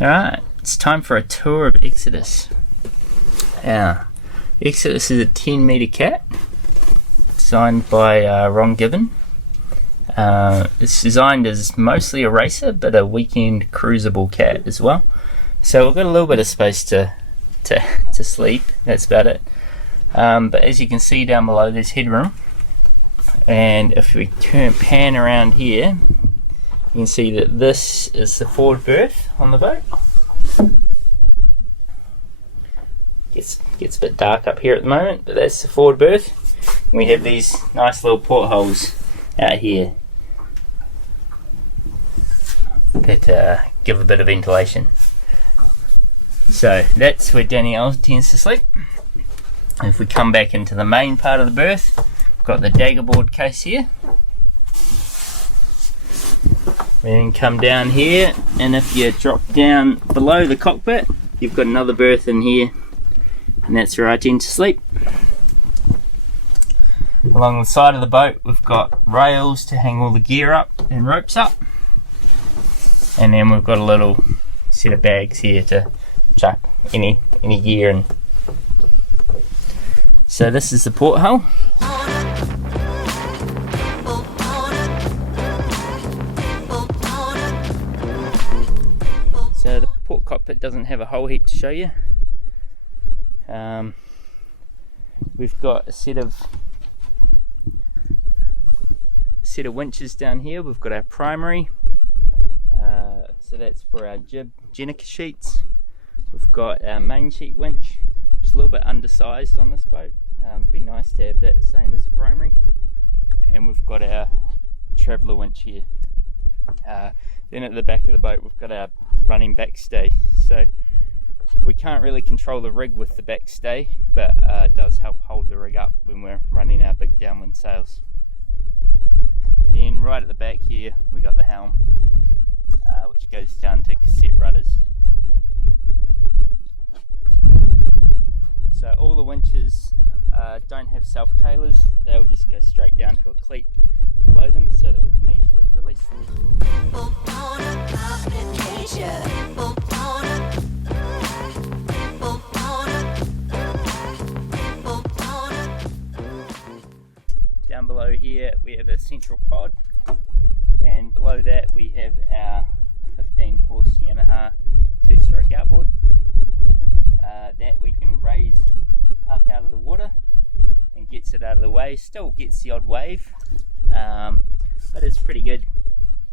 Alright, it's time for a tour of Exodus. Exodus is a 10-metre cat designed by Ron Gibbon. It's designed as mostly a racer, but a weekend cruisable cat as well. So we've got a little bit of space to sleep, that's about it. But as you can see down below, there's headroom. And if we pan around here, you can see that this is the forward berth on the boat. Gets a bit dark up here at the moment, but that's the forward berth. We have these nice little portholes out here that give a bit of ventilation. So that's where Danielle tends to sleep. And if we come back into the main part of the berth, we've got the daggerboard case here. We then come down here, and if you drop down below the cockpit, you've got another berth in here, and that's where I tend to sleep. Along the side of the boat, we've got rails to hang all the gear up and ropes up, and then we've got a little set of bags here to chuck any gear in. So this is the porthole. So the port cockpit doesn't have a whole heap to show you. We've got a set of winches down here. We've got our primary, so that's for our jib Jenica sheets. We've got our main sheet winch, which is a little bit undersized on this boat. It'd be nice to have that the same as the primary. And we've got our traveller winch here. Then at the back of the boat we've got our running backstay. So we can't really control the rig with the backstay, but it does help hold the rig up when we're running our big downwind sails. Then right at the back here we got the helm, which goes down to cassette rudders. So all the winches don't have self-tailers, they'll just go straight down to a cleat below them so that we can easily release them. Down below here we have a central pod, and below that we have our 15 horse Yamaha 2-stroke outboard that we can raise up out of the water and gets it out of the way. Still gets the odd wave, but it's pretty good.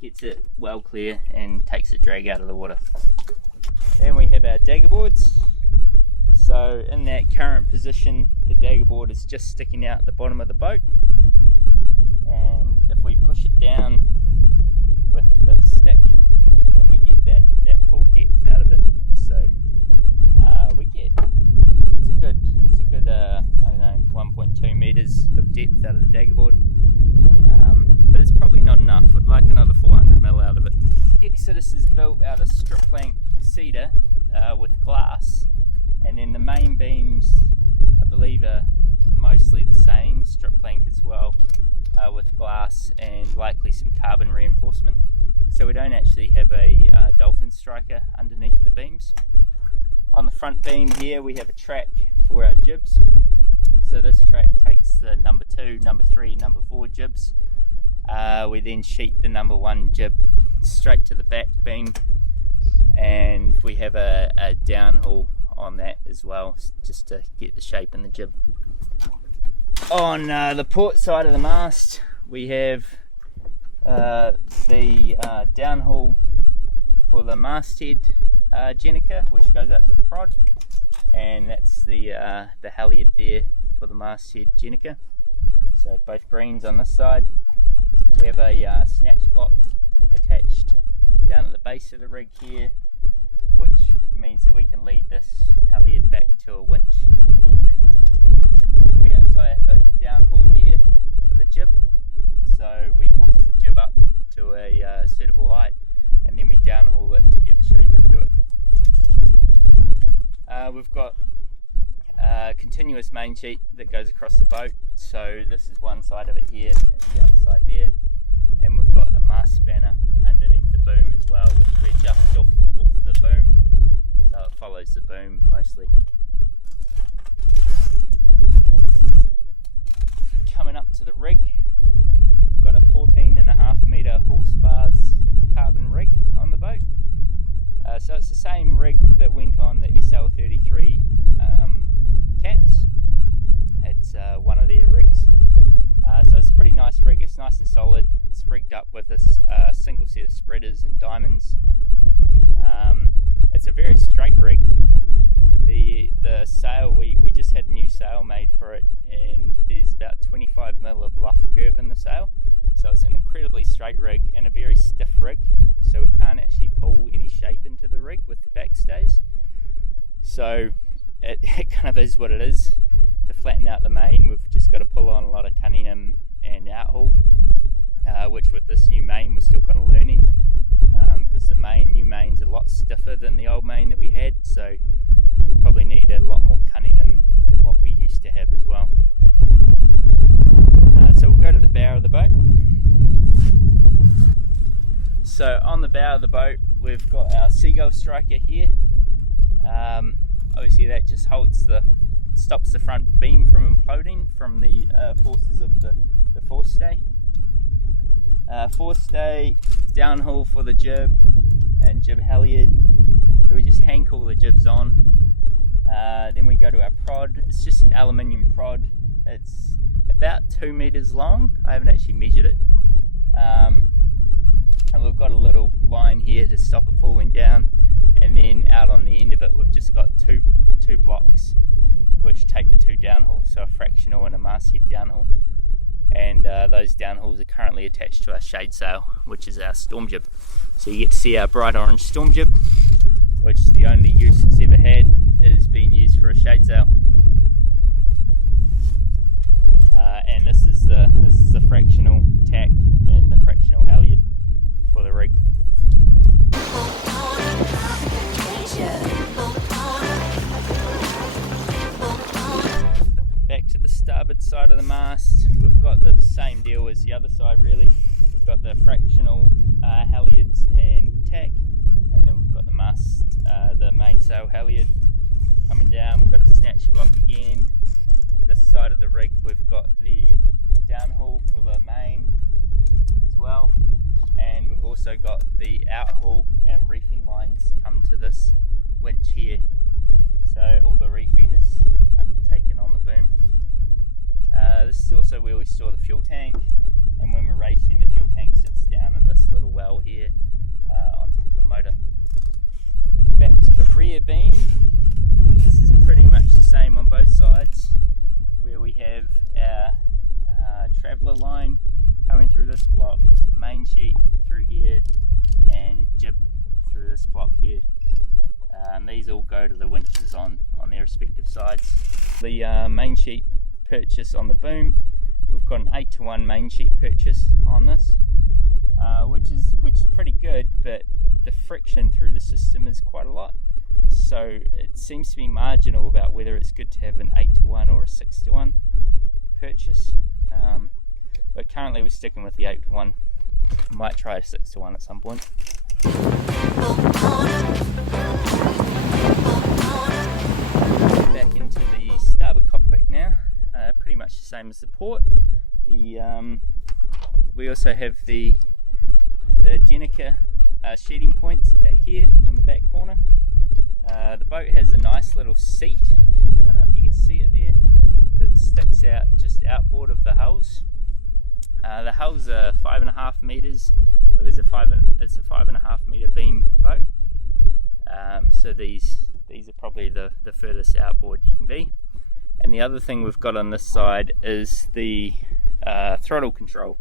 Gets it well clear and takes the drag out of the water. Then we have our daggerboards. So in that current position, the daggerboard is just sticking out the bottom of the boat, and if we push it down with the stick, then we get that full depth out of it. So we get it's a good I don't know, 1.2 meters of depth out of the daggerboard, but it's probably not enough. I'd like another 400 mil out of it. Exodus is built out of strip plank cedar with glass, and then the main beams I believe are mostly the same, strip plank as well, with glass and likely some carbon reinforcement. So we don't actually have a dolphin striker underneath the beams. On the front beam here we have a track for our jibs. So this track takes the number 2, number 3, number 4 jibs. We then sheet the number 1 jib straight to the back beam, and we have a downhaul on that as well, just to get the shape in the jib. On the port side of the mast we have the downhaul for the masthead Jenica, which goes out to the prod, and that's the halyard there for the masthead Jenica. So both greens on this side. We have a snatch block attached down at the base of the rig here, which means that we can lead this halyard back to a winch if we need to. We also have a downhaul here for the jib, so we hoist the jib up to a suitable height, and then we downhaul it to get the shape into it. We've got a continuous main sheet that goes across the boat, so this is one side of it here and the other side there. and we've got a mast spanner underneath the boom as well, which we adjust off the boom, so it follows the boom mostly. Coming up to the rig, we've got a 14.5 metre horse bars carbon rig on the boat. So it's the same rig that went on the SL33 Cats. It's one of their rigs. So it's a pretty nice rig. It's nice and solid. It's rigged up with a single set of spreaders and diamonds. It's a very straight rig. The sail, we just had a new sail made for it, and there's about 25mm of luff curve in the sail. So it's an incredibly straight rig and a very stiff rig, so we can't actually pull any shape into the rig with the backstays. So it kind of is what it is. To flatten out the main, we've just got to pull on a lot of Cunningham and outhaul, which with this new main we're still kind of learning, because the new main's a lot stiffer than the old main that we had, so we probably need a lot more Cunningham than what we used to have as well. So we'll go to the bow of the boat. So on the bow of the boat we've got our seagull striker here. Obviously that just stops the front beam from imploding from the forces of the forestay. Forestay, downhaul for the jib and jib halyard. So we just hang cool the jibs on. Then we go to our prod. It's just an aluminium prod. It's about 2 meters long. I haven't actually measured it. And we've got a little line here to stop it falling down. And then out on the end of it, we've just got two blocks which take the two downhauls, so a fractional and a masthead downhaul. And those downhauls are currently attached to our shade sail, which is our storm jib. So you get to see our bright orange storm jib, which the only use it's ever had is being used for a shade sail. And this is the fractional tack and the fractional halyard for the rig. Back to the starboard side of the mast, we've got the same deal as the other side really. We've got the fractional halyards and tack, and then we've got the mast, the mainsail halyard coming down. We've got a snatch block again. This side of the rig we've got the downhaul for the main as well, and we've also got the outhaul and reefing lines come to this winch here. So all the reefing is undertaken on the boom. This is also where we store the fuel tank, and when we're racing the fuel tank sits down in this little well here on top of the motor. Back to the rear beam, this is pretty much the same on both sides, where we have our traveller line coming through this block, main sheet through here, and jib through this block here. These all go to the winches on their respective sides. The main sheet purchase on the boom, we've got an 8-to-1 main sheet purchase on this, which is pretty good, but the friction through the system is quite a lot, so it seems to be marginal about whether it's good to have an 8-to-1 or a 6-to-1 purchase. But currently we're sticking with the 8-to-1. Might try a 6-to-1 at some point. Back into the starboard cockpit now, pretty much the same as the port. We also have the Jenica sheeting points back here on the back corner. The boat has a nice little seat, I don't know if you can see it there, that sticks out just outboard of the hulls. The hulls are 5.5 meters. Well, it's a 5.5 meter beam boat. So these are probably the furthest outboard you can be. And the other thing we've got on this side is the throttle control.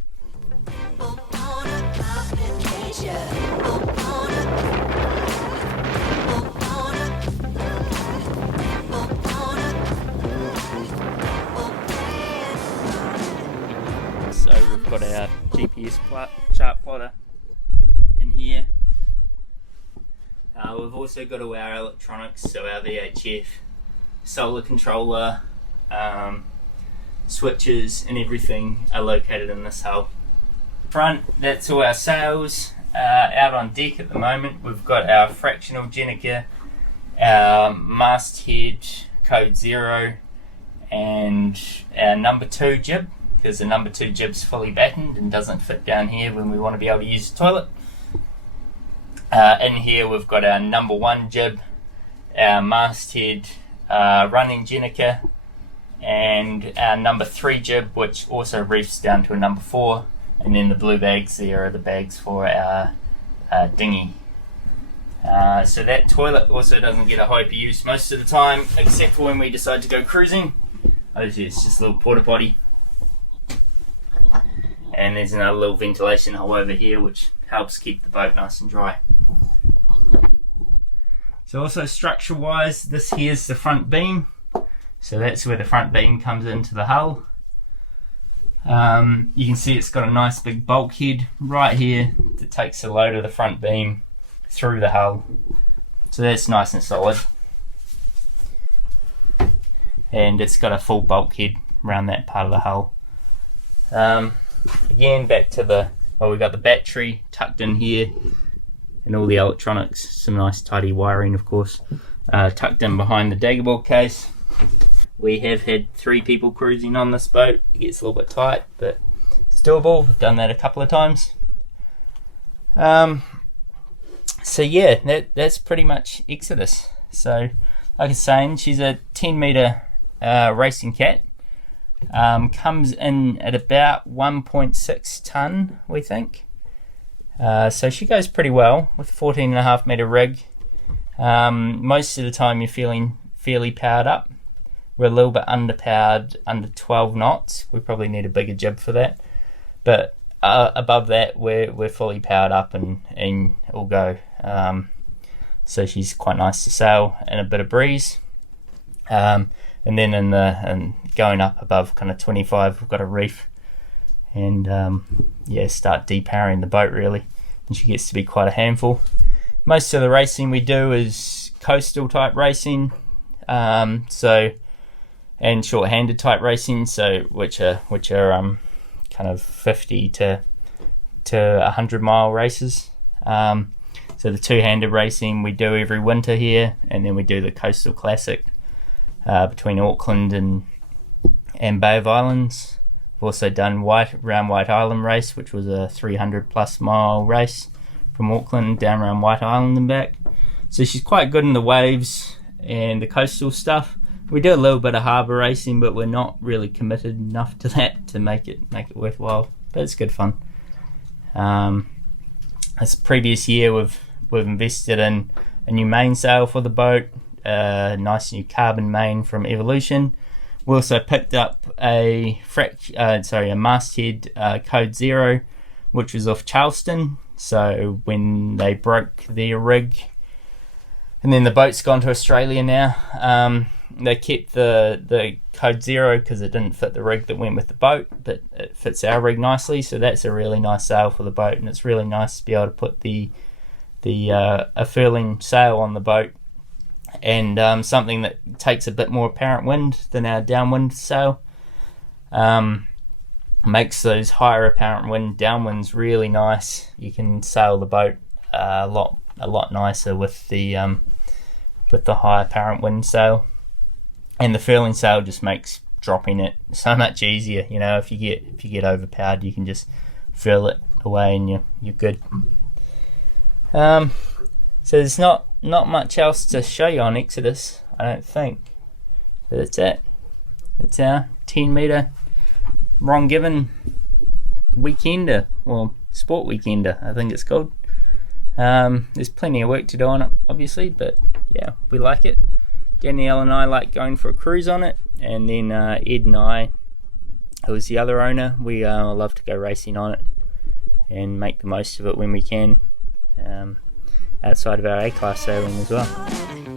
So we've got our GPS chart plotter in here. We've also got all our electronics, so our VHF, solar controller, switches and everything are located in this hull. Front, that's all our sails. Out on deck at the moment, we've got our fractional Jenica, our masthead code 0, and our number 2 jib, because the number 2 jib's fully battened and doesn't fit down here when we want to be able to use the toilet. In here we've got our number 1 jib, our masthead running Jenica, and our number 3 jib, which also reefs down to a number 4, and then the blue bags there are the bags for our dinghy. So that toilet also doesn't get a hyper use most of the time, except for when we decide to go cruising. Obviously it's just a little porta potty, and there's another little ventilation hole over here which helps keep the boat nice and dry. So also structure wise, this here's the front beam, so that's where the front beam comes into the hull. You can see it's got a nice big bulkhead right here that takes the load of the front beam through the hull, so that's nice and solid, and it's got a full bulkhead around that part of the hull. Again, back to we've got the battery tucked in here and all the electronics, some nice tidy wiring of course, tucked in behind the daggerboard case. We have had 3 people cruising on this boat. It gets a little bit tight, but it's doable. We've done that a couple of times. So yeah, that's pretty much Exodus. So like I was saying, she's a 10 meter racing cat. Comes in at about 1.6 ton, we think. So she goes pretty well with a 14.5 meter rig. Most of the time you're feeling fairly powered up. We're a little bit underpowered, under 12 knots. We probably need a bigger jib for that. But above that, we're fully powered up and all go. So she's quite nice to sail in a bit of breeze. And then in going up above kind of 25, we've got a reef. And start depowering the boat really. And she gets to be quite a handful. Most of the racing we do is coastal type racing. And short-handed type racing, so which are kind of 50 to 100 mile races. So the two-handed racing we do every winter here, and then we do the Coastal Classic between Auckland and Bay of Islands. We've also done round White Island race, which was a 300 plus mile race from Auckland down around White Island and back. So she's quite good in the waves and the coastal stuff. We do a little bit of harbour racing, but we're not really committed enough to that to make it worthwhile. But it's good fun. This previous year, we've invested in a new mainsail for the boat, a nice new carbon main from Evolution. We also picked up a masthead code 0, which was off Charleston. So when they broke their rig, and then the boat's gone to Australia now. They kept the code 0 because it didn't fit the rig that went with the boat, but it fits our rig nicely, so that's a really nice sail for the boat, and it's really nice to be able to put a furling sail on the boat, and something that takes a bit more apparent wind than our downwind sail. Makes those higher apparent wind downwinds really nice. You can sail the boat a lot nicer with the high apparent wind sail. And the furling sail just makes dropping it so much easier. You know, if you get overpowered, you can just furl it away and you're good. So there's not much else to show you on Exodus, I don't think. So that's it. It's our 10 meter Wrongiven weekender, well, sport weekender, I think it's called. There's plenty of work to do on it, obviously, but yeah, we like it. Danielle and I like going for a cruise on it, and then Ed and I, who is the other owner, we love to go racing on it and make the most of it when we can, outside of our A-class sailing as well.